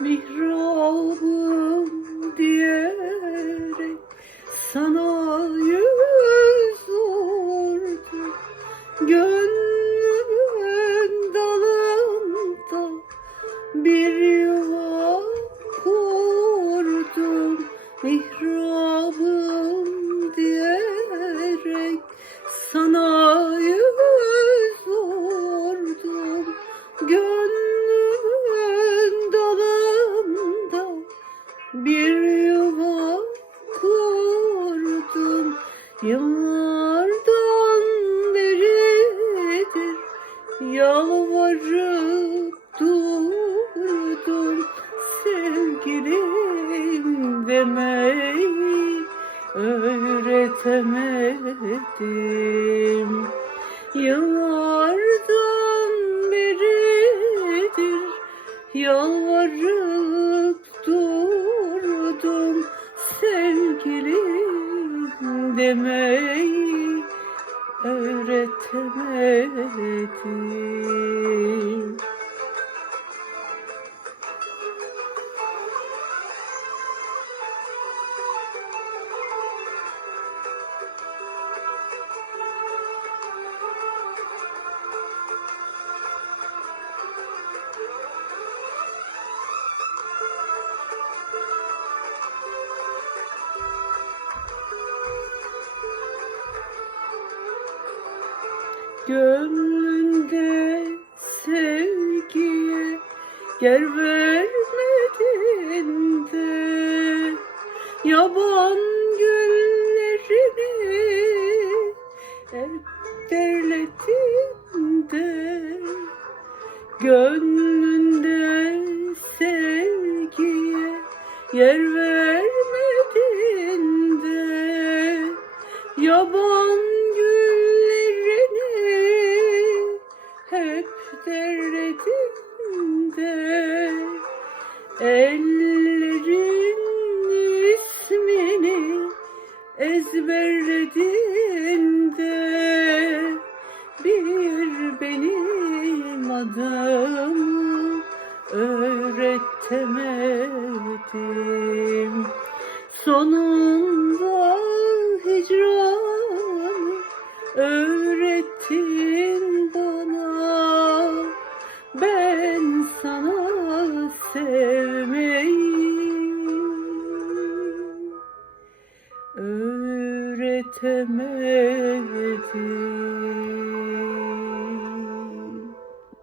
mihrabım diyerek sana yüz vurdum Gönlümün dalında bir yuva kurdum. Mihrabım diyerek sana Yıllardan beridir yalvarıp durdum. Sevgilim demeyi öğretemedim. Yıllardan beridir yalvarıp durdum. Sevgilim demeyi öğretemedim Gönlünde sevgiye yer vermedin de Yaban güllerini hep derledin de Gönlünde sevgiye yer vermedin de Yaban Bir benim adımı öğretemedim Sonunda hicranı öğrettin bana. Ben sana sevmeyi öğretemedim